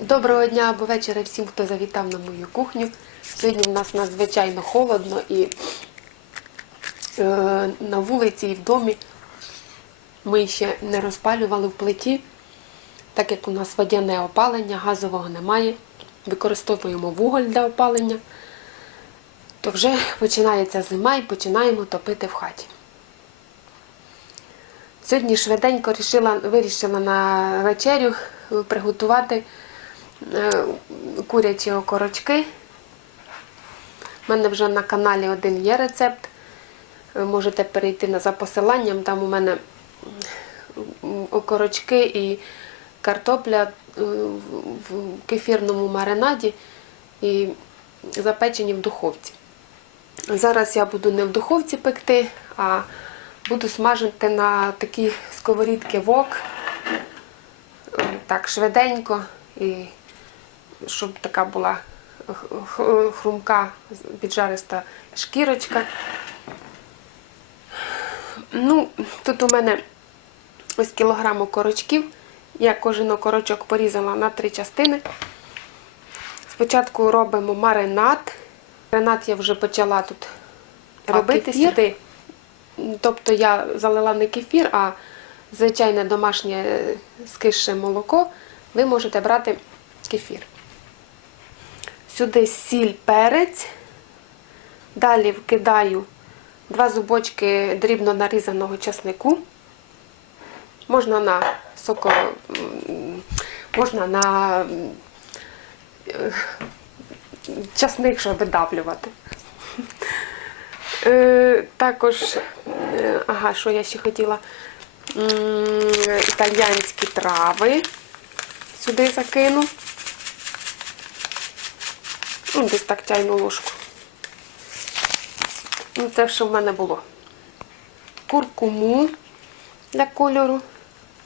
Доброго дня або вечора всім, хто завітав на мою кухню. Сьогодні в нас надзвичайно холодно і е, на вулиці і в домі ми ще не розпалювали в плиті, так як у нас водяне опалення, газового немає. Використовуємо вуголь для опалення, то вже починається зима і починаємо топити в хаті. Сьогодні швиденько рішила, вирішила на вечерю приготувати е, курячі окорочки. У мене вже на каналі один є рецепт. Ви можете перейти на за посиланням. Там у мене окорочки і картопля е, в кефірному маринаді і запечені в духовці. Зараз я буду не в духовці пекти, а буду смажити на такій сковорідки вок. Е, Так, швиденько, і щоб така була хрумка, піджариста шкірочка. Ну, тут у мене ось кілограм окорочків. Я кожен окорочок порізала на три частини. Спочатку робимо маринад. Маринад я вже почала тут робити сюди. Тобто я залила не кефір, а звичайне домашнє скисше молоко. Ви можете брати кефір. Сюди сіль, перець. Далі вкидаю два зубочки дрібно нарізаного часнику. Можна на соко, можна на часник, щоб видавлювати. Е, Також, ага, що я ще хотіла? Італьянські трави сюди закину. Ну, десь так чайну ложку. Ну, це що в мене було. Куркуму для кольору.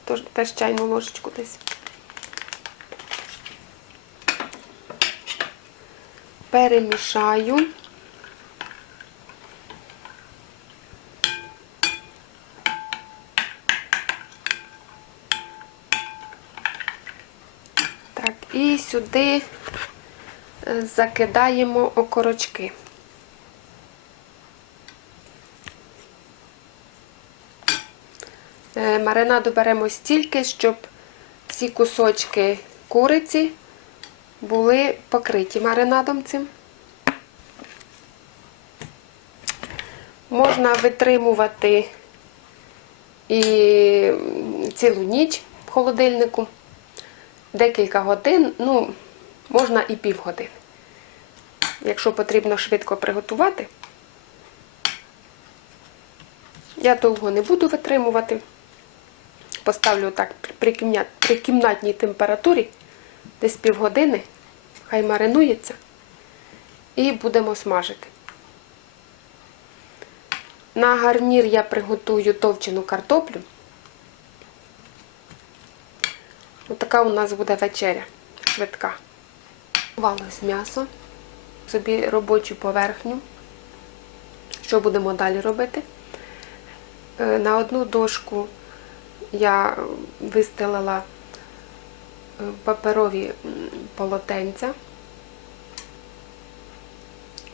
Тож теж чайну ложечку десь. Перемішаю. Так, і сюди е, закидаємо окорочки. Е, Маринаду беремо стільки, щоб всі кусочки куриці були покриті маринадом цим. Можна витримувати і цілу ніч в холодильнику, декілька годин, ну, можна і півгодини. Якщо потрібно швидко приготувати, я довго не буду витримувати. Поставлю так при кімнатній температурі, десь півгодини, хай маринується, і будемо смажити. На гарнір я приготую товчену картоплю. Отака у нас буде вечеря швидка. Валось м'ясо, собі робочу поверхню. Що будемо далі робити? Е, На одну дошку я вистелила е, паперові полотенця,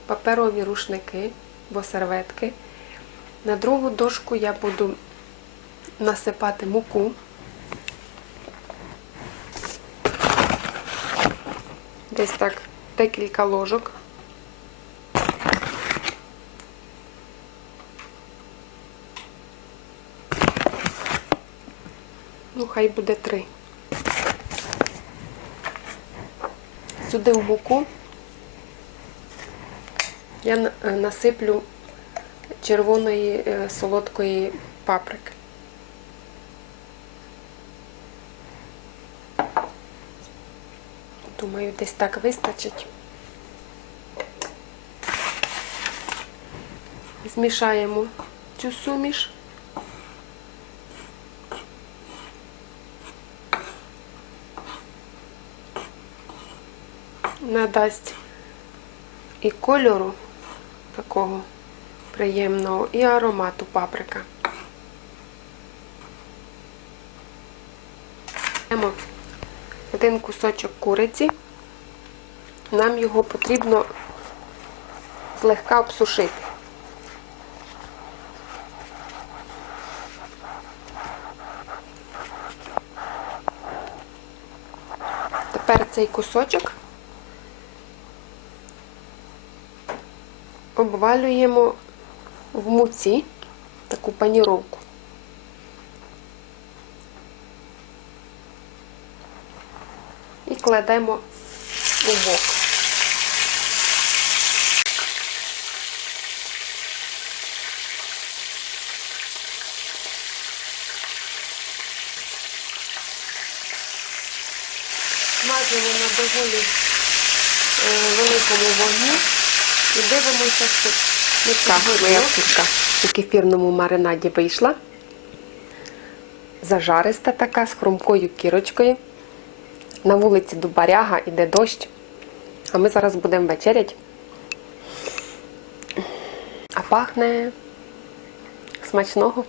паперові рушники або серветки. На другу дошку я буду насипати муку. Десь так декілька ложок. Ну, хай буде три. Сюди в муку я е, насиплю червоної е, солодкої паприки. Думаю, десь так вистачить. Змішаємо цю суміш. Надасть і кольору такого приємного, і аромату паприка. Один кусочок куриці. Нам його потрібно злегка обсушити. Тепер цей кусочок обвалюємо в муці таку паніровку. Кладемо у бок. Смажимо на доволі е, великому вогні і дивимося, щоб не Так, моя курка у кефірному маринаді вийшла. Зажариста така з хрумкою кірочкою. На вулиці Дубаряга іде дощ. А ми зараз будемо вечерять. А пахне смачного.